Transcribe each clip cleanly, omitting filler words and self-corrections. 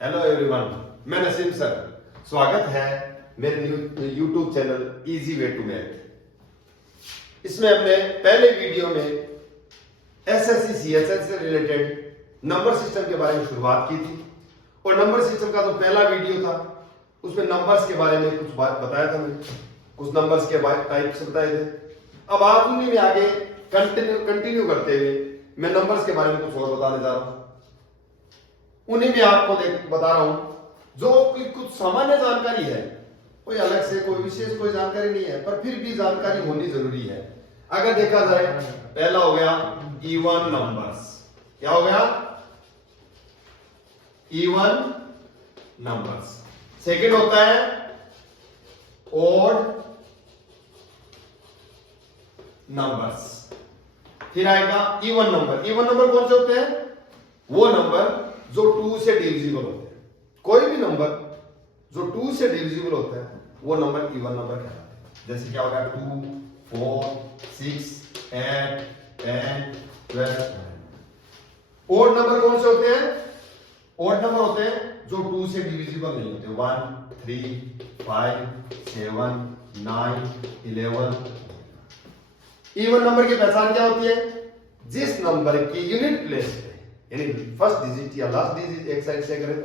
Hello everyone, मैं Naseem sir. स्वागत है मेरे YouTube channel easy way to math. इसमें हमने पहले वीडियो में एसएससी सीएचएस से रिलेटेड नंबर सिस्टम के बारे में शुरुआत की थी और नंबर सिस्टम का जो पहला वीडियो था उसमें नंबर्स के बारे में कुछ बात बताया था। मैंने कुछ नंबर्स के टाइप्स बताए थे। अब आप उन्हीं में आगे कंटिन्यू करते हुए मैं नंबर्स के बारे में कुछ और बताने जा रहा हूं। उन्हीं में आपको बता रहा हूं जो कुछ सामान्य जानकारी है, कोई अलग से कोई विशेष कोई जानकारी नहीं है, पर फिर भी जानकारी होनी जरूरी है। अगर देखा जाए, पहला हो गया इवन नंबर्स। क्या हो गया? Even numbers. सेकंड होता है ऑड नंबर्स। फिर आएगा इवन नंबर। इवन नंबर कौन से होते हैं? वो नंबर जो 2 से डिविजिबल होते हैं। कोई भी नंबर जो 2 से डिविजिबल होता है वो नंबर इवन नंबर कहलाता है। जैसे क्या होगा? 2, 4, 6, 8, 10, 12। ऑड नंबर कौन से होते हैं? ऑड नंबर होते हैं जो 2 से डिविजिबल नहीं होते। 1, 3, 5, 7, 9, 11। इवन नंबर की पहचान क्या होती है? जिस नंबर की यूनिट प्लेस पे, यानी फर्स्ट डिजिट या लास्ट डिजिट एक साइड से करें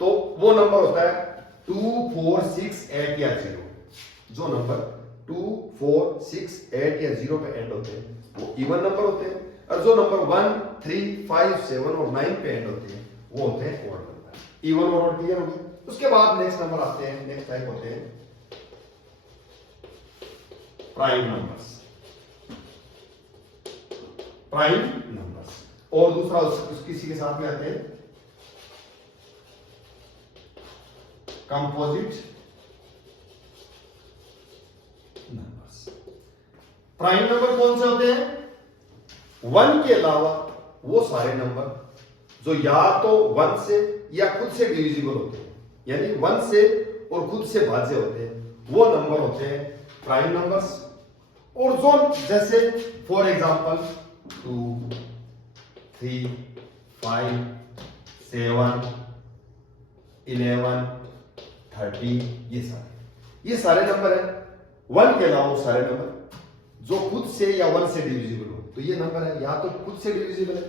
तो वो नंबर होता है 2, 4, 6, 8 या 0। जो नंबर 2, 4, 6, 8 या 0 पे एंड होते हैं वो इवन नंबर होते हैं, और जो नंबर 1, 3, 5, 7 और 9 पे एंड होते हैं वो होते हैं ऑड नंबर। इवन और ऑड क्लियर हो गया। उसके बाद नेक्स्ट नंबर आते हैं, नेक्स्ट टाइप होते हैं प्राइम नंबर्स। Prime numbers. और दूसरा किसी के साथ में आते हैं कंपोजिट नंबर्स। प्राइम नंबर कौन से होते हैं? 1 के अलावा वो सारे नंबर जो या तो 1 से या खुद से डिविजिबल होते हैं, यानी 1 से और खुद से भाज्य होते हैं, वो नंबर होते हैं प्राइम नंबर्स। और जो जैसे फॉर एग्जांपल 2, 3, 5, 7, 11, 30, ये सारे नंबर है। 1 के अलावा वो सारे नंबर जो खुद से या 1 से डिविजिबल हो, तो ये नंबर है या तो खुद से डिविजिबल है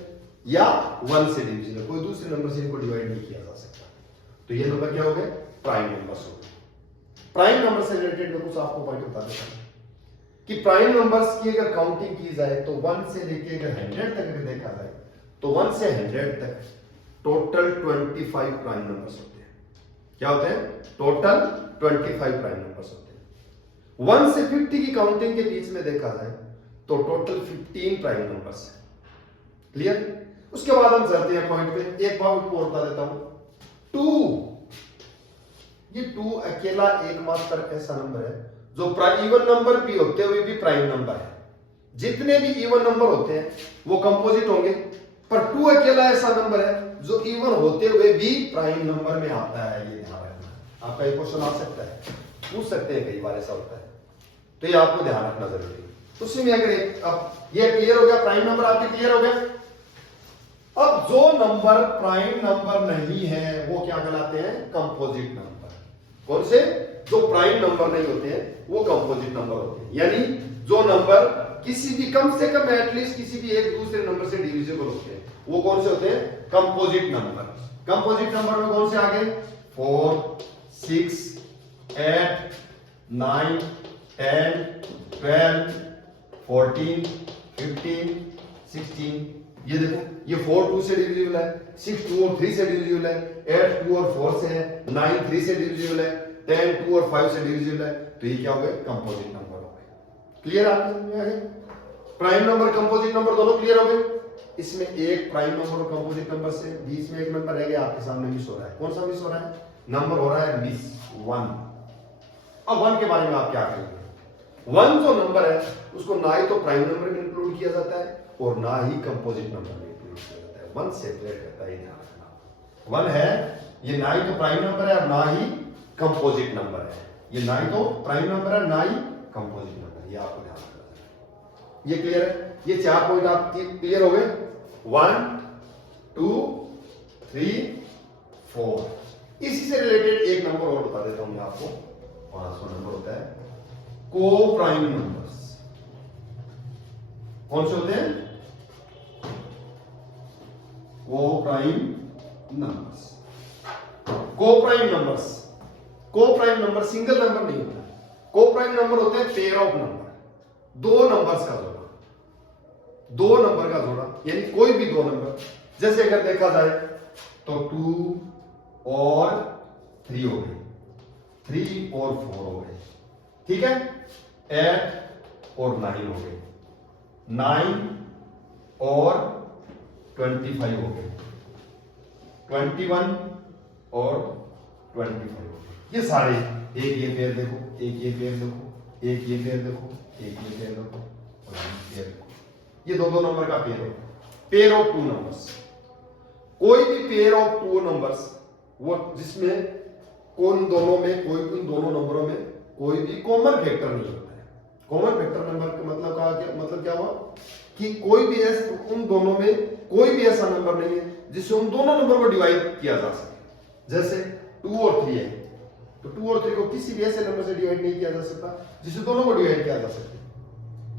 या 1 से डिविजिबल, कोई दूसरे नंबर से इनको डिवाइड नहीं किया जा सकता। तो ये नंबर क्या हो गए? प्राइम नंबर्स हो गए। प्राइम नंबर से रिलेटेड मैं कुछ आपको पॉइंट बता देता हूं कि प्राइम नंबर्स की अगर काउंटिंग की जाए तो 1 से लेके अगर 100 तक अगर देखा जाए तो 1 से 100 तक टोटल 25 प्राइम नंबर्स होते हैं। क्या होते हैं? टोटल 25 प्राइम नंबर्स होते हैं। 1 से 50 की काउंटिंग के बीच में देखा जाए तो टोटल 15 प्राइम नंबर्स है। क्लियर? उसके बाद हम चलते हैं पॉइंट पे। एक बार आपको बता देता हूं, 2, ये 2 अकेला एकमात्र ऐसा नंबर है जो इवन नंबर भी होते हुए भी प्राइम नंबर है। जितने भी इवन नंबर होते हैं वो कंपोजिट होंगे, पर 2 अकेला ऐसा नंबर है जो इवन होते हुए भी प्राइम नंबर में आता है। ये ध्यान रखना। आपका एक क्वेश्चन आ सकता है, पूछ सकते हैं, कई बार ऐसा होता है, तो ये आपको ध्यान रखना जरूरी है। उसी में अगर अब ये क्लियर हो गया, प्राइम नंबर आपके क्लियर हो गया। अब जो नंबर प्राइम नंबर नहीं है वो क्या कहलाते हैं? Composite number. कौन से? जो प्राइम नंबर नहीं होते हैं वो कंपोजिट नंबर होते हैं, यानी जो नंबर किसी भी कम से कम एटलीस्ट किसी भी एक दूसरे नंबर से डिविजिबल होते हैं वो कौन से होते हैं? Composite number. कंपोजिट नंबर में कौन से आ गए? 4, 6, 8, 9, 10, 12, 14, 15, 16। ये देखो, ये 4 2 से डिविजिबल है, 6 2 और 3 से डिविजिबल है, 8 2 और 4 से है, 9 3 से डिविजिबल है, 10 2 और 5 से डिविजिबल है। तो ये क्या हो गए? कंपोजिट नंबर हो गए। क्लियर? आपके प्राइम नंबर कंपोजिट नंबर दोनों क्लियर हो गए। इसमें एक प्राइम नंबर और कंपोजिट नंबर से बीच में एक नंबर रह गया, आपके सामने मिस हो रहा है। कौन सा मिस हो रहा है? नंबर हो रहा है मिस 1। अब 1 के बारे में आप क्या करेंगे? 1 जो नंबर है उसको ना ही तो प्राइम नंबर में इंक्लूड किया जाता है और ना ही कंपोजिट नंबर में इंक्लूड किया जाता है। 1 सेपरेट करता है, ध्यान रखना। 1 है, ये ना ही तो प्राइम नंबर है और ना ही कंपोजिट नंबर है। ये ना ही तो प्राइम नंबर है ना ही कंपोजिट नंबर। ये आपको ध्यान रखना है। ये क्लियर है? ये 4 पॉइंट आपके क्लियर हो गए। 1, 2, 3, 4। इसी से रिलेटेड एक नंबर और बता देता हूं मैं आपको, 500 नंबर होता है को प्राइम नंबर्स। कौन से होते हैं? को प्राइम नंबर्स। को प्राइम नंबर्स, को प्राइम नंबर सिंगल नंबर नहीं होता। को प्राइम नंबर होते हैं पेयर ऑफ नंबर, दो नंबर्स का जोड़ा, दो नंबर का जोड़ा, यानी कोई भी दो नंबर। जैसे अगर देखा जाए तो 2 और 3 हो गए, 3 और 4 हो गए, ठीक है। 8 और 9 हो गए, 9 और 25 हो गए, 21 और 25 हो गए। ये सारे, एक ये पेयर देखो, एक ये पेयर देखो, एक ये पेयर देखो, एक ये पेयर देखो और ये पेयर देखो, ये दो दो नंबर का पेयर होता है, पेयर ऑफ टू नंबर्स। कोई भी पेयर ऑफ टू नंबर्स वो जिसमें उन दोनों में, कोई उन दोनों नंबरों में कोई भी कॉमन फैक्टर नहीं होता है। कॉमन फैक्टर नंबर का मतलब क्या हुआ कि कोई भी उन दोनों में कोई भी ऐसा नंबर नहीं है जिससे उन दोनों नंबर को डिवाइड किया जा सके। जैसे 2 और 3 है तो 2 और 3 को किसी भी ऐसे नंबर से डिवाइड नहीं किया जा सकता जिससे दोनों को डिवाइड किया जा सके।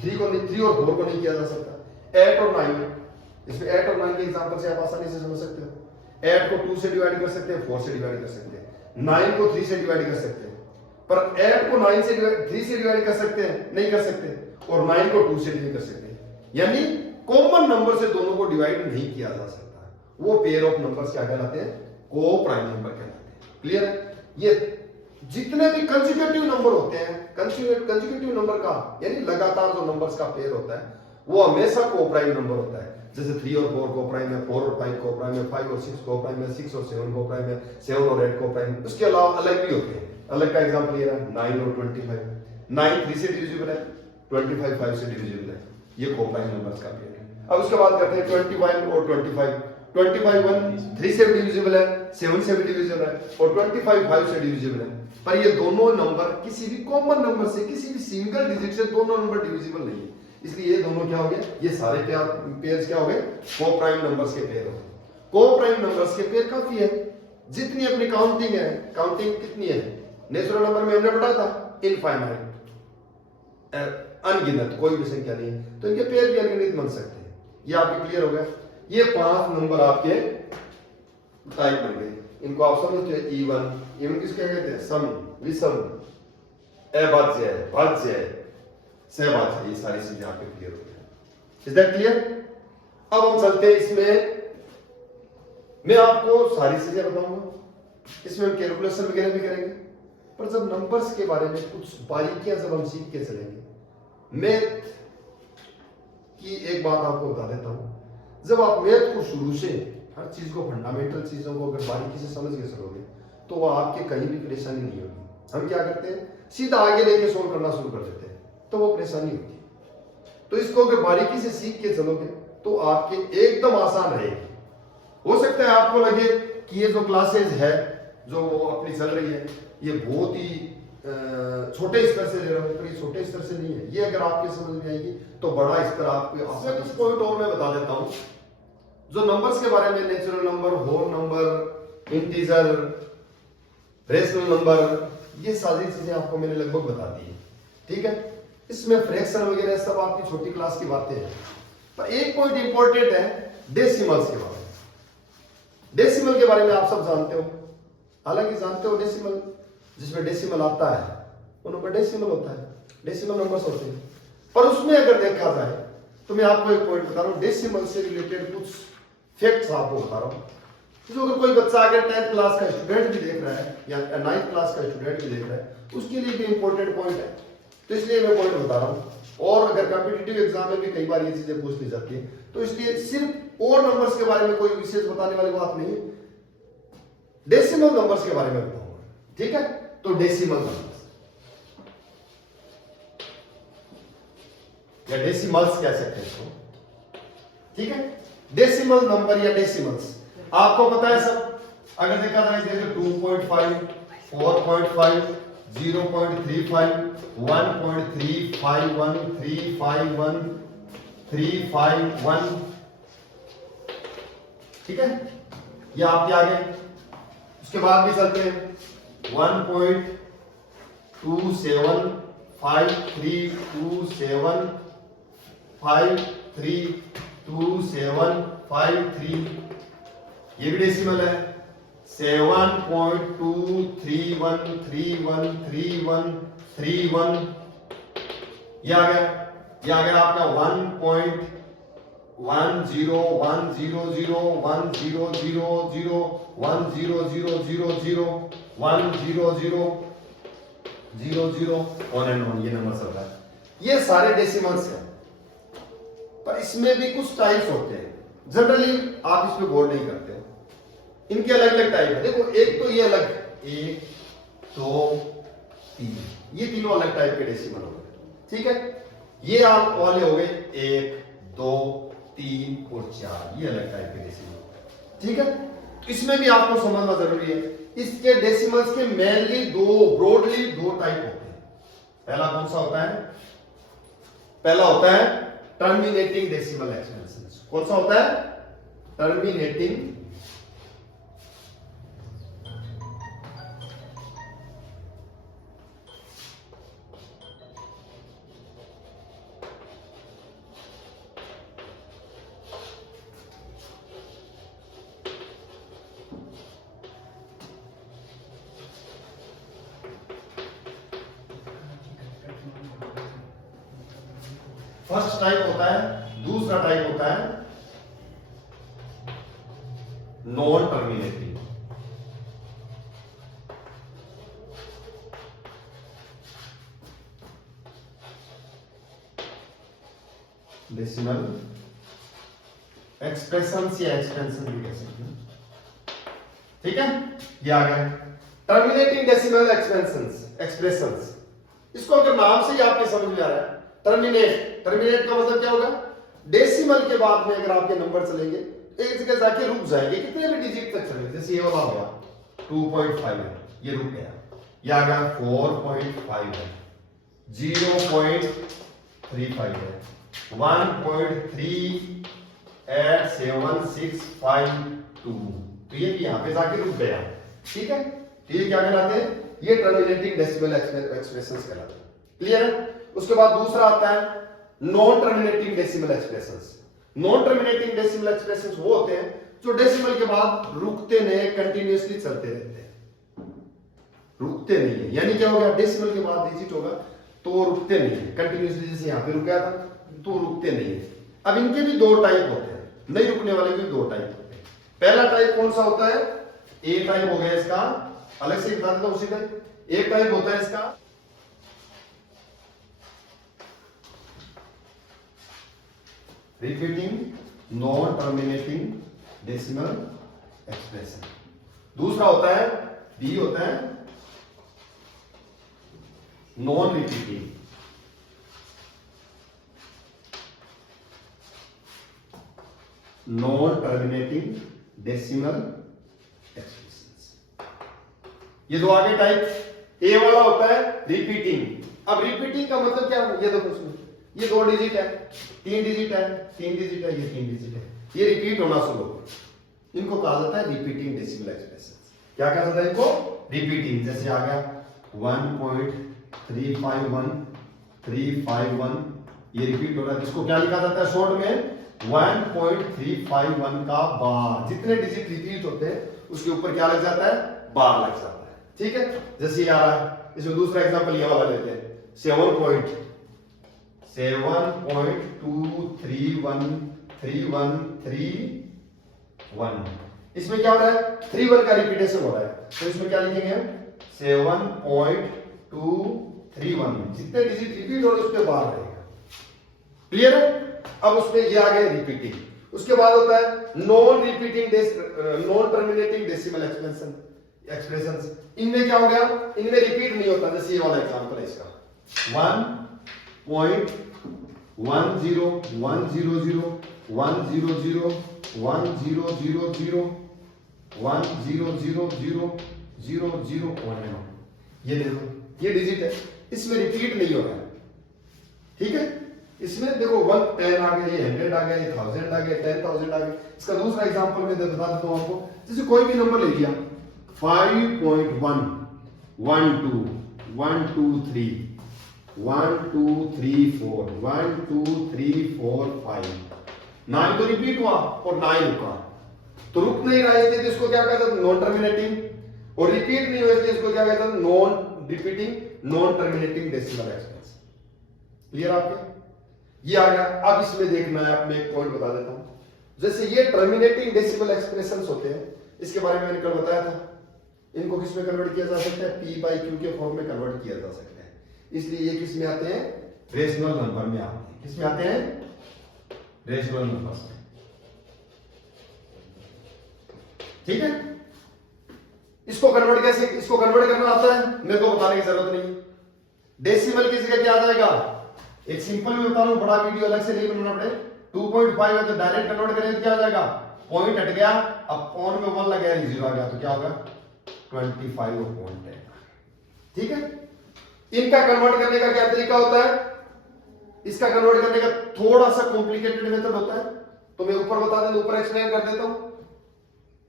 3 और 4 को नहीं किया जा सकता। 8 और 9 है, इसमें 8 और 9 के एग्जांपल से आप आसानी से समझ सकते हो। 8 को 2 से डिवाइड कर सकते हैं, 4 से डिवाइड कर सकते हैं, 9 को 3 से डिवाइड कर सकते हैं, पर 8 को 3 से डिवाइड कर सकते हैं, नहीं कर सकते, और 9 को 2 से नहीं कर सकते। यानी कॉमन नंबर से दोनों को डिवाइड नहीं किया जा सकता। वो पेयर ऑफ नंबर्स क्या कहलाते हैं? को प्राइम नंबर कहलाते हैं। क्लियर है? ये जितने भी कंसेक्यूटिव नंबर होते हैं, कंसेक्यूटिव नंबर का यानी लगातार जो नंबर्स का पेयर होता है वो हमेशा को प्राइम नंबर होता है। जैसे 3 और 4 को प्राइम है, 4 और 5 को प्राइम है, 5 और 6 को प्राइम है, 6 और 7 को प्राइम है, 7 और 8 को प्राइम है। उसके अलावा अलग भी होते हैं। अलग का एग्जांपल ये रहा 9 और 25। 9 3 से डिविजिबल है, 25 5 से डिविजिबल है। ये को प्राइम नंबर्स का पेयर है। अब उसके बाद करते हैं 21 और 25। 25 1 3 से डिविजिबल है, 7 से भी डिविजिबल है, और 25 5 से डिविजिबल है। पर ये दोनों नंबर किसी भी कॉमन नंबर से, किसी भी सिंगल डिजिट से दोनों नंबर डिविजिबल नहीं है। इसलिए ये दोनों क्या हो गए? ये सारे पेयर्स क्या हो गए? को प्राइम नंबर्स के पेयर हो गए। को प्राइम नंबर्स के पेयर काफी है। जितनी अपनी काउंटिंग है, काउंटिंग कितनी है? नेचुरल नंबर में हमने पढ़ा था इनफाइनाइट, अनगिनत, कोई भी संख्या नहीं है, तो इनके पेयर भी अनगिनत बन सकते हैं। ये आपके क्लियर हो गया। ये 5 नंबर आपके टाइप बन गए। इनको आप समझते हैं इवन किसके कहते हैं? सम, विषम, अभाज्य, भाज्य, सहभाज्य, ये सारी चीजें आपके क्लियर हो गई। Is that clear? अब हम चलते हैं इसमें, मैं आपको सारी चीजें बताऊंगा, इसमें हम कैलकुलेशन वगैरह भी करेंगे, पर जब नंबर्स के बारे में कुछ बारीकियां जब हम सीख के चलेंगे, मैथ की एक बात आपको बता देता हूं, जब आप मैथ को शुरू से हर चीज को, फंडामेंटल चीजों को अगर बारीकी से समझ के चलोगे तो वह आपके कहीं भी परेशानी नहीं होगी। हम क्या करते हैं? सीधा आगे लेके सोल्व करना शुरू कर देते हैं, तो वो परेशानी होती है। तो इसको अगर बारीकी से सीख के चलोगे तो आपके एकदम आसान रहेगी। हो सकता है आपको लगे कि ये जो क्लासेज है जो अपनी चल रही है ये बहुत ही छोटे स्तर से ले रहा हूं, पर ये छोटे स्तर से नहीं है। ये अगर आपके समझ में आएगी तो बड़ा स्तर आपको। कुछ पॉइंट और मैं बता देता हूं जो नंबर्स के बारे में, natural number, whole number, integer, rational number, ये सारी चीजें आपको मैंने लगभग बता दी है, ठीक है। इसमें फ्रैक्शन वगैरह सब आपकी छोटी क्लास की बातें हैं, पर एक पॉइंट इंपॉर्टेंट है डेसिमल्स के बारे में। डेसिमल के बारे में आप सब जानते हो, हालांकि जानते हो डेसिमल, जिसमें डेसिमल आता है उन पर डेसिमल होता है, डेसिमल नंबर्स होते हैं। पर उसमें अगर देखा जाए तो मैं आपको एक पॉइंट बता रहा हूं, डेसिमल से रिलेटेड कुछ फैक्ट्स आपको बता रहा हूं। तो अगर कोई बच्चा अगर 10th क्लास का स्टूडेंट भी देख रहा है या 9th क्लास का स्टूडेंट भी देख रहा है, उसके लिए भी इंपॉर्टेंट पॉइंट है, तो इसलिए मैं पॉइंट बता रहा हूं। और अगर कॉम्पिटिटिव एग्जाम में भी कई बार ये चीजें पूछ ली जाती है, तो इसलिए सिर्फ और नंबर्स के बारे में कोई विशेष बताने वाली बात नहीं, डेसिमल नंबर्स के बारे में बताऊंगा, ठीक है। तो डेसिमल नंबर्स या डेसिमल्स कह सकते हैं इसको, ठीक है। डेसिमल नंबर या डेसिमल्स आपको पता है सब। अगर देखा जाए जैसे 2.5, 4.5, 0.35, 1.351, 351, 351, ठीक है। ये आपके आगे उसके बाद भी चलते हैं 1.27532753273 ये भी डेसिमल है 7.231313131 ये आ गया आपका 1.100010001000 ऑन एंड ऑन ये नंबर चल रहा है। ये सारे डेसिमल्स हैं, पर इसमें भी कुछ टाइप्स होते हैं। जनरली आप इसमें गौर नहीं करते हो, इनके अलग अलग टाइप है। देखो एक तो ये अलग 1 2 3 ये तीनों अलग टाइप के डेसिमल हो गए, ठीक है। ये आप वाले हो गए 1 2 3 और 4 ये अलग टाइप के डेसिमल, ठीक है। इसमें भी आपको समझना जरूरी है। इसके डेसिमल्स के मेनली ब्रॉडली दो टाइप होते हैं। पहला कौन सा होता है? पहला होता है टर्मिनेटिंग डेसिमल एक्सपेंशन। कौन सा होता है? टर्मिनेटिंग फर्स्ट टाइप होता है। दूसरा टाइप होता है नॉन टर्मिनेटिंग। डेसिमल एक्सप्रेशन या एक्सपेंशन भी कह सकते हैं, ठीक है। ये आ गया टर्मिनेटिंग डेसिमल एक्सप्रेशंस। इसको अगर नाम से ही आपके समझ में आ रहा है टर्मिनेट का मतलब क्या होगा? डेसिमल के बाद में अगर आपके नंबर चलेंगे एक जगह जाके रुक जाएंगे, कितने भी डिजिट तक चलेंगे। जैसे ये वाला हो गया 2.5 है, ये रुक गया। ये आ गया 4.5 है, 0.35 है, 1.387652 तो ये भी यहां पे जाके रुक गया, ठीक है। तो ये क्या कहलाते हैं? ये टर्मिनेटिंग डेसिमल एक्सप्रेशंस कहलाते हैं। क्लियर है? उसके बाद दूसरा आता है non terminating decimal expressions. Non terminating decimal expressions वो होते हैं जो डेसिमल के बाद रुकते नहीं, कंटिन्यूअसली चलते रहते हैं, रुकते नहीं है। यानी क्या हो गया? डेसिमल के बाद डिजिट होगा तो रुकते नहीं है, कंटिन्यूअसली जैसे यहां पे रुक गया था तो रुकते नहीं है। अब इनके भी दो टाइप होते हैं, नहीं रुकने वाले भी दो टाइप होते हैं। पहला टाइप कौन सा होता है? ए टाइप हो गया इसका, अलग से बता देता हूं उसी टाइप। एक टाइप होता है इसका repeating non terminating decimal expression. दूसरा होता है बी होता है non repeating non terminating decimal expressions. ये दो आगे टाइप। ए वाला होता है रिपीटिंग। अब रिपीटिंग का मतलब क्या है? ये देखो इसमें ये 2 डिजिट है, 3 डिजिट है, 3 डिजिट है, ये 3 डिजिट है, ये रिपीट होना शुरू हो, इनको कहा जाता है रिपीटिंग डेसिमल एक्सप्रेशन। क्या कहा जाता है इनको? रिपीटिंग। जैसे आ गया 1.351351 ये रिपीट हो रहा है, इसको क्या लिखा जाता है शॉर्ट में? 1.351 का बार। जितने डिजिट रिपीट होते हैं उसके ऊपर क्या लग जाता है? बार लग जाता है, ठीक है। जैसे ये आ रहा है, इसमें दूसरा एग्जांपल ये वाला लेते हैं 7.231313131। इसमें क्या हो रहा है? 31 का रिपीटेशन हो रहा है, तो इसमें क्या लिखेंगे? 7.231 जितने डिजिट रिपीट हो रहे उसके बाद रहेगा। क्लियर है? अब उसमें ये आ गया रिपीटिंग। उसके बाद होता है non repeating non terminating decimal expressions. इनमें क्या हो गया? इनमें रिपीट नहीं होता। जैसे ये वाला एग्जांपल है इसका 1.100100100010000000 ये देखो ये डिजिट है, इसमें रिपीट नहीं हो रहा है, ठीक है। इसमें देखो 110 आ गया, ये 100 आ गया, ये 1000 आ गया, 10,000 आ गया। इसका दूसरा एग्जांपल मैं बता देता हूं आपको। जैसे कोई भी नंबर ले लिया 5.1 1 2 1 2 3 1 2 3 4 1 2 3 4 5 9 तो रिपीट हुआ और 9 रुका, तो रुक नहीं रहा इसलिए इसको क्या कहते हैं, नॉन टर्मिनेटिंग, और रिपीट नहीं हुआ इसलिए इसको क्या कहते हैं, non repeating non terminating decimal expression. Clear आपके? ये आ गया। अब इसमें देखना है, आप मैं एक पॉइंट बता देता हूं, जैसे ये टर्मिनेटिंग डेसिमल एक्सप्रेशंस होते हैं, इसके बारे में मैंने कल बताया था, इनको किस में कन्वर्ट किया जा सकता है, पी बाई क्यू के फॉर्म में कन्वर्ट किया जा सकता है, इसलिए ये किस में आते हैं, रेशनल नंबर में आते हैं। किस में आते हैं, रेशनल नंबर में। ठीक है, इसको कन्वर्ट कैसे, इसको कन्वर्ट करना आता है, मेरे को बताने की जरूरत नहीं। डेसिमल की जगह क्या आ जाएगा, एक सिंपल में बता रहा हूं, बड़ा वीडियो अलग से नहीं बनाना पड़े। 2.5 है तो डायरेक्ट कन्वर्ट करें तो क्या हो जाएगा, पॉइंट हट गया, अब पॉइंट में 1 लग गया, 0 आ गया, तो क्या होगा 25/10। ठीक है, इनका कन्वर्ट करने का क्या तरीका होता है, इसका कन्वर्ट करने का थोड़ा सा कॉम्प्लिकेटेड मेथड होता है, तो मैं ऊपर बता देता, ऊपर एक्सप्लेन कर देता हूं।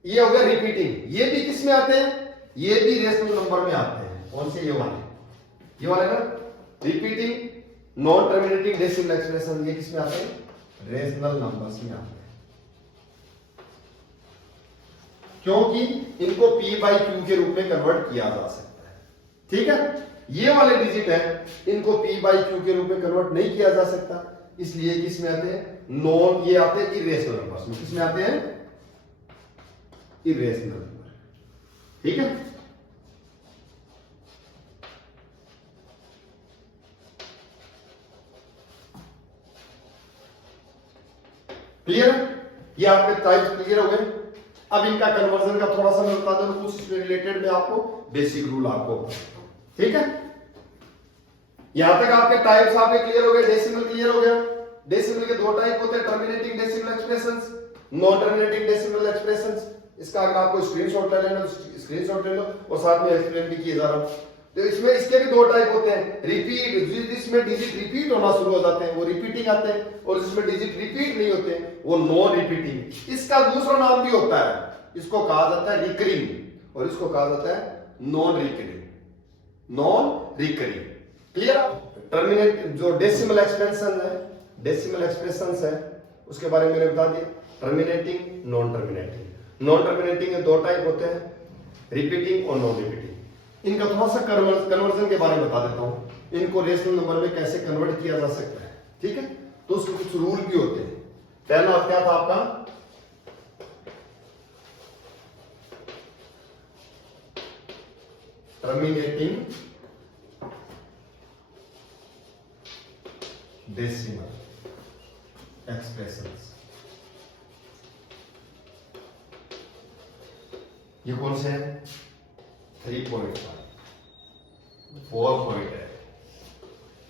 ये हो गया रिपीटिंग, ये भी किस में आते हैं, ये भी रेशनल नंबर में आते हैं। कौन से, ये वाले ना, repeating non terminating decimal expression, ये किस में आते हैं, रेशनल नंबर्स में आते हैं, क्योंकि इनको p बाई क्यू के रूप में कन्वर्ट किया जा सकता है। ठीक है, ये वाले डिजिट है, इनको p बाई क्यू के रूप में कन्वर्ट नहीं किया जा सकता, इसलिए किस में आते हैं, नॉन, ये आते हैं इरेशनल नंबर्स में। किस में आते हैं, इरेशनल नंबर। ठीक है, क्लियर है, ये आपके टाइप्स क्लियर हो गए। अब इनका कन्वर्जन का थोड़ा सा मैं बता दूं, कुछ इसमें रिलेटेड में आपको बेसिक रूल आपको। ठीक है, यहां तक आपके टाइप्स आपके क्लियर हो गए, डेसिमल क्लियर हो गया। डेसिमल के दो टाइप होते हैं, terminating decimal expressions, non terminating decimal expressions. इसका अगर आपको स्क्रीनशॉट ले लेना, स्क्रीनशॉट ले लो, और साथ में एक्सप्लेन भी किए जा रहा हूं। तो इसमें इसके भी दो टाइप होते हैं, रिपीट, जिसमें डिजिट रिपीट होना शुरू हो जाते हैं वो रिपीटिंग आते हैं, और जिसमें डिजिट रिपीट नहीं होते वो नॉन रिपीटिंग। इसका दूसरा नाम भी होता है, इसको कहा जाता है रिकरिंग, और इसको कहा जाता है non recurring, non recurring. Clear? Terminate जो डेसिमल एक्सप्रेशन है, डेसिमल एक्सप्रेशंस है, उसके बारे में मैंने बता दिया, terminating, non terminating. Non terminating के दो टाइप होते हैं, रिपीटिंग और नॉन रिपीटिंग। इनका थोड़ा सा कन्वर्जन के बारे में बता देता हूं, इनको रेशनल नंबर में कैसे कन्वर्ट किया जा सकता है। ठीक है, तो उसके कुछ रूल भी होते हैं। पहला क्या था आपका, टर्मिनेटिंग डेसिमल एक्सप्रेशंस। ये कौन से हैं, 3.5, 4.8,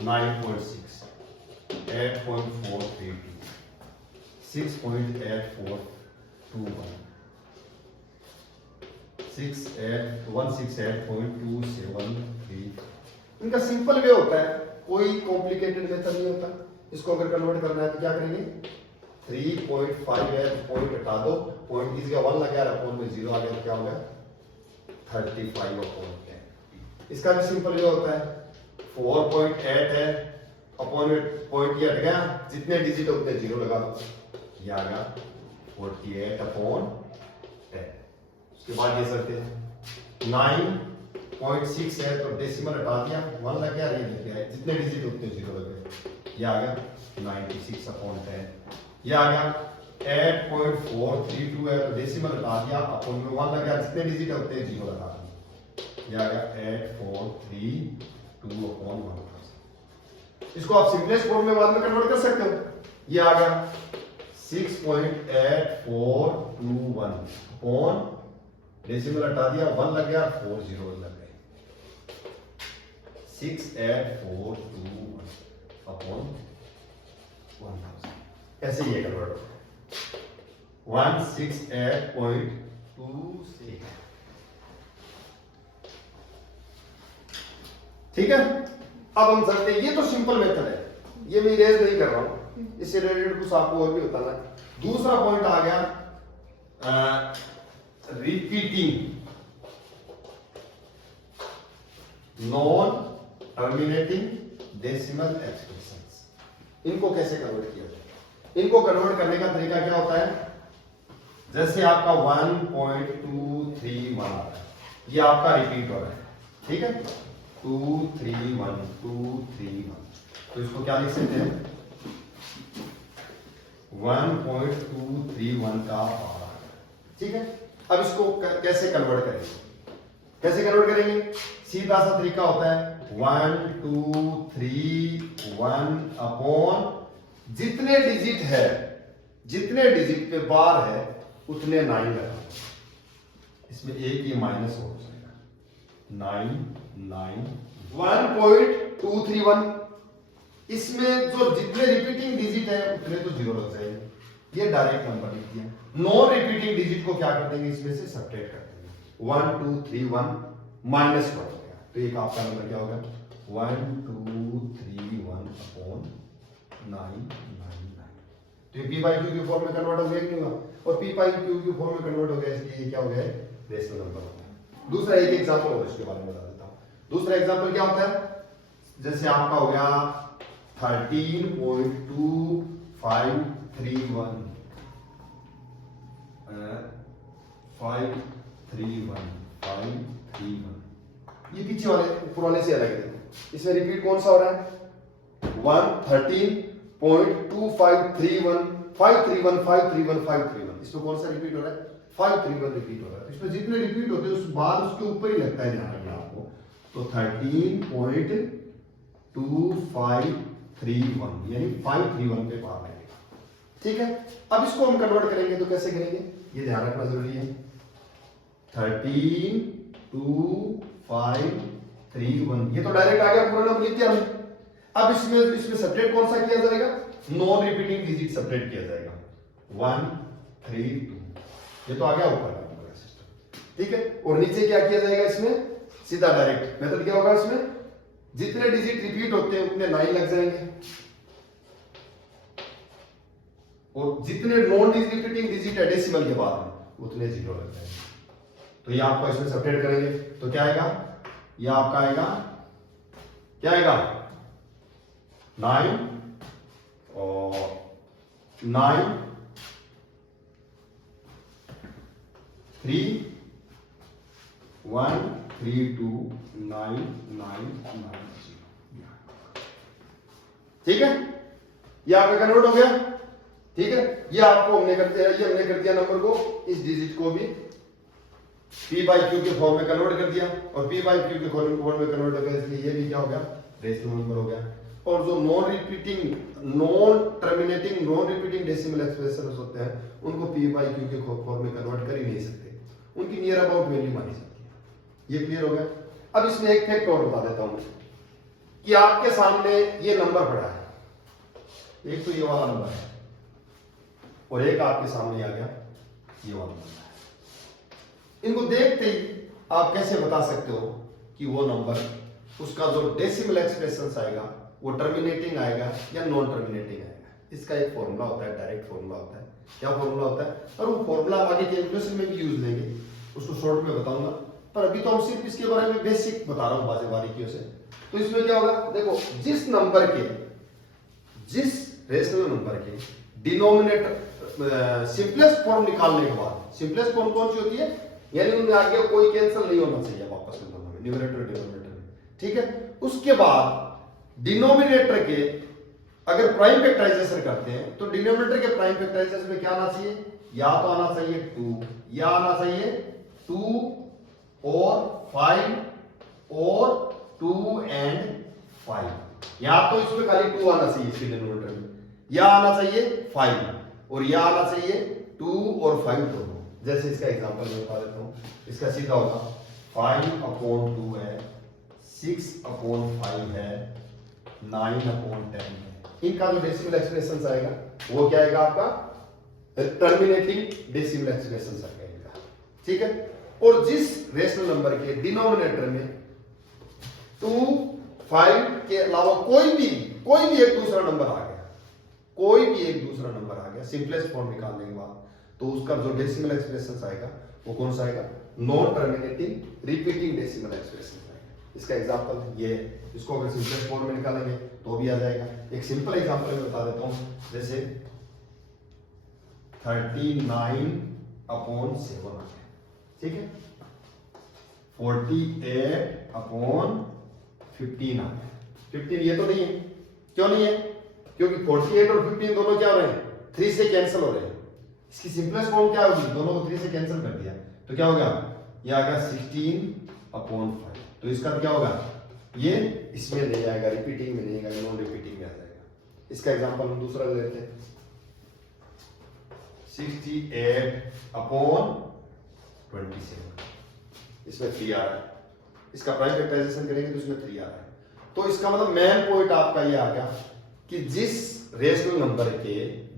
9.6, 8.432, 6.8421, 168.273। इनका सिंपल वे होता है, कोई कॉम्प्लिकेटेड मेथड नहीं होता। इसको अगर कन्वर्ट करना है तो क्या करेंगे, 3.58 पॉइंट हटा दो, पॉइंट की जगह 1 लगा, अपॉन में 0 आ गया, क्या हो गया 35/10। इसका भी सिंपल वे होता है, 4.8 है, अपॉन में पॉइंट ये हट गया, जितने डिजिट उतने 0 लगा दो, ये आ गया 48/10। उसके बाद ये सकते हैं 9.6 है तो डेसिमल हटा दिया, 1 लग गया, ये लग गया, जितने डिजिट उतने 0 लग गए, ये आ गया 96/10। ये आ गया 8.432 है तो डेसिमल हटा दिया, अपॉन में 1 लग गया, जितने डिजिट है उतने 0 लगा दिया, ये आ गया 8432/1000। इसको आप सिंपलेस्ट फॉर्म में बाद में कन्वर्ट कर सकते हो, ये आ गया 6.8421 अपॉन डेसिमल हटा दिया, 1 लग गया, 4 0 लग गए, 68421 अपॉन 1000। कैसे ये कन्वर्ट होता है, 168.26। ठीक है, अब हम चलते हैं, ये तो सिंपल मेथड है, ये मैं इरेज नहीं कर रहा हूं, इससे रिलेटेड कुछ आपको और भी बताना है। दूसरा पॉइंट आ गया repeating non terminating decimal expressions. इनको कैसे कन्वर्ट किया जाए? इनको कन्वर्ट करने का तरीका क्या होता है? जैसे आपका 1.231 आता है, ये आपका रिपीट हो रहा है, ठीक है, 231 231, तो इसको क्या लिख सकते हैं? 1.231 का पावर, ठीक है। अब इसको कैसे कन्वर्ट करेंगे? कैसे कन्वर्ट करेंगे? सीधा सा तरीका होता है 1.231 अपॉन जितने डिजिट है, जितने डिजिट पे बार है उतने 9 लगा, इसमें एक ये माइनस हो जाएगा, 9 9 1.231, इसमें जो जितने रिपीटिंग डिजिट है उतने तो जीरो लग जाएंगे, ये डायरेक्ट नंबर लिख दिया। नॉन रिपीटिंग डिजिट को क्या कर देंगे? इसमें से सब्ट्रैक्ट कर देंगे, 1231 माइनस 1 हो गया, तो एक आपका नंबर क्या होगा? 1231 अपॉन 999, तो ये पी बाई क्यू के फॉर्म में कन्वर्ट हो गया कि नहीं हुआ? और पी बाई क्यू के फॉर्म में कन्वर्ट हो गया, इसलिए ये क्या हो गया? रेशनल नंबर हो गया। दूसरा एक एग्जांपल और इसके बारे में बता देता हूं। दूसरा एग्जांपल क्या होता है? जैसे आपका हो गया 13.2531 531, ये पीछे वाले ऊपर वाले से अलग है। इसमें रिपीट कौन सा हो रहा है? 13.2531 531 531 531, इसमें कौन सा रिपीट हो रहा है? 531 रिपीट हो रहा है। इसमें जितने रिपीट होते हैं उस बाद उसके ऊपर ही लगता है, ध्यान रखना आपको। तो 13.2531 यानी 531 पे पार लगेगा, ठीक है। अब इसको हम कन्वर्ट करेंगे तो कैसे करेंगे, ये ध्यान रखना जरूरी है। 13.2531, ये तो डायरेक्ट आ गया, पूरा नंबर लिख दिया हमने। अब इसमें सब्ट्रैक्ट कौन सा किया जाएगा? नॉन रिपीटिंग डिजिट सब्ट्रैक्ट किया जाएगा, 132, ये तो आ गया ऊपर का सिस्टम, ठीक है। और नीचे क्या किया जाएगा? इसमें सीधा डायरेक्ट मेथड क्या होगा? इसमें जितने डिजिट रिपीट होते हैं उतने 9 लग जाएंगे, और जितने नॉन रिपीटिंग डिजिट है डेसिमल के बाद में उतने 0 लग जाएंगे। तो ये आपको इसमें सब्ट्रैक्ट करेंगे तो क्या आएगा? ये आपका आएगा, क्या आएगा? 9 और 9 3 1 3 2 9 9 9 0, ठीक है। ये आपका कन्वर्ट हो गया, ठीक है। ये आपको हमने कर दिया, ये हमने कर दिया नंबर को, इस डिजिट को भी पी बाई क्यू के फॉर्म में कन्वर्ट कर दिया, और पी बाई क्यू के फॉर्म में कन्वर्ट हो गया, इसलिए ये भी क्या हो गया? रेशनल नंबर हो गया। और जो non repeating non terminating non repeating decimal expressions होते हैं उनको पी बाई क्यू के फॉर्म में कन्वर्ट कर ही नहीं सकते, उनकी नियर अबाउट वैल्यू मानी सकती है। ये क्लियर हो गया। अब इसमें एक फैक्ट और बता देता हूं कि आपके सामने ये नंबर पड़ा है, एक तो ये वाला नंबर है और एक आपके सामने आ गया ये वाला नंबर है। इनको देखते ही आप कैसे बता सकते हो कि वो नंबर, उसका जो डेसिमल एक्सप्रेशन आएगा वो टर्मिनेटिंग आएगा या नॉन टर्मिनेटिंग आएगा? इसका एक फॉर्मूला होता है, डायरेक्ट फॉर्मूला होता है। क्या फॉर्मूला होता है? और वो फॉर्मूला आगे कैलकुलेशन में भी यूज लेंगे, उसको शॉर्ट में बताऊंगा, पर अभी तो हम सिर्फ इसके बारे में बेसिक बता रहा हूं बारीकियों से। तो इसमें क्या होगा? देखो, जिस रेशनल नंबर के डिनोमिनेटर सिंपलेस्ट फॉर्म निकालने के बाद, सिंपलेस्ट फॉर्म कौन सी होती है? यानी उनमें आगे कोई कैंसिल नहीं होना चाहिए वापस में दोनों में, न्यूमरेटर डिनोमिनेटर में, ठीक है। उसके बाद डिनोमिनेटर के अगर प्राइम फैक्टराइजेशन करते हैं तो डिनोमिनेटर के प्राइम फैक्टराइजेशन में क्या आना चाहिए? या तो आना चाहिए 2, या आना चाहिए 2 और 5 और 2 and 5, या तो इसमें खाली 2 आना चाहिए इसके डिनोमिनेटर में, या आना चाहिए 5 और या आना चाहिए 2 और 5 दोनों। जैसे इसका एग्जांपल मैं बता देता हूं, इसका सीधा होगा 5/2 है, 6/5 है, 9/10 है। इनका जो डेसिमल एक्सप्रेशन आएगा वो क्या आएगा? आपका टर्मिनेटिंग डेसिमल एक्सप्रेशन आएगा, ठीक है। और जिस रेशनल नंबर के डिनोमिनेटर में 2, 5 के अलावा कोई भी एक दूसरा नंबर आ गया, कोई भी एक दूसरा नंबर आ गया सिंपलेस्ट फॉर्म निकालने के बाद, तो उसका जो डेसिमल एक्सप्रेशन आएगा वो कौन सा आएगा? Non terminating repeating decimal expression आएगा। इसका एग्जांपल ये है। इसको अगर सिंपलेस्ट फॉर्म में निकालेंगे तो भी आ जाएगा। एक सिंपल एग्जांपल मैं बता देता हूँ, जैसे 39/7 आ गया, ठीक है। 48/15 आ गया। 15 ये तो नहीं है, क्यों नहीं है? क्योंकि 48 और 15 दोनों क्या हो रहे हैं? 3 से कैंसिल हो रहे हैं। इसकी सिंपलेस्ट फॉर्म क्या होगी? दोनों को 3 से कैंसिल कर दिया तो क्या होगा? ये आ गया 16/5। तो इसका क्या होगा? ये इसमें नहीं आएगा, रिपीटिंग में नहीं आएगा, नॉन रिपीटिंग में आ जाएगा। इसका एग्जांपल हम दूसरा लेते हैं, 68/27। इसमें 3 आ रहा है। इसका प्राइम फैक्टराइजेशन करेंगे तो इसमें 3 आ रहा है। तो इसका मतलब मेन पॉइंट आपका ये आ गया कि जिस रेशनल नंबर के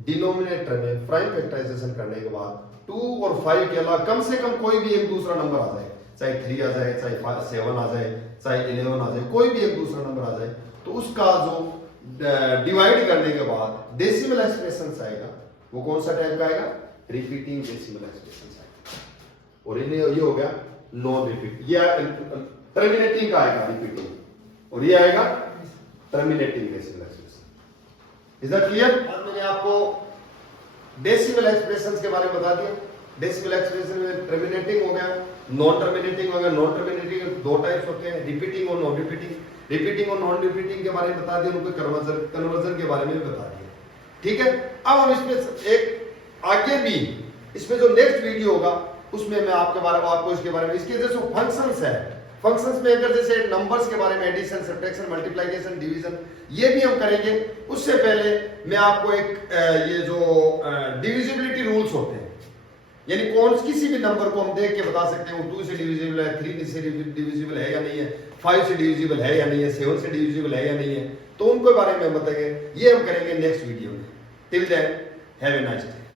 डिनोमिनेटर में प्राइम फैक्टराइजेशन करने के बाद 2 और 5 के अलावा कम से कम कोई भी एक दूसरा नंबर आ जाए, चाहे 3 आ जाए, चाहे 7 आ जाए, चाहे 11 आ जाए, कोई भी एक दूसरा नंबर आ जाए, तो उसका जो डिवाइड करने के बाद डेसिमल एक्सप्रेशन आएगा, वो कौन सा टाइप का आएगा? रिपीटिंग डेसिमल एक्सप्रेशन आएगा। और ये हो गया नॉन रिपीट, ये टर्मिनेटिंग का आएगा रिपीटिंग, और ये आएगा terminating decimal expression. Is that clear? आज मैंने आपको डेसिमल एक्सप्रेशंस के बारे में बता दिया। डेसिमल एक्सप्रेशन में टर्मिनेटिंग हो गया, नॉन टर्मिनेटिंग हो गया। नॉन टर्मिनेटिंग दो टाइप्स होते हैं, रिपीटिंग और नॉन रिपीटिंग। रिपीटिंग और नॉन रिपीटिंग के बारे में बता दिया, उनको कन्वर्जन के बारे में बता दिया, ठीक है। अब हम इसमें एक आगे भी इसमें जो नेक्स्ट वीडियो होगा उसमें मैं आपको इसके बारे में, इसके जो फंक्शंस है, फंक्शंस में अगर जैसे नंबर्स के बारे में एडिशन, सब्ट्रैक्शन, मल्टीप्लिकेशन, डिवीजन, ये भी हम करेंगे। उससे पहले मैं आपको एक ये जो डिविजिबिलिटी रूल्स होते हैं, यानी कौन किसी भी नंबर को हम देख के बता सकते हैं वो 2 से डिविजिबल है, 3 से डिविजिबल है या नहीं है, 5 से डिविजिबल है या नहीं है, 7 से डिविजिबल है या नहीं है, तो उनके बारे में हम बताएंगे। ये हम करेंगे नेक्स्ट वीडियो में। Till then have a nice day.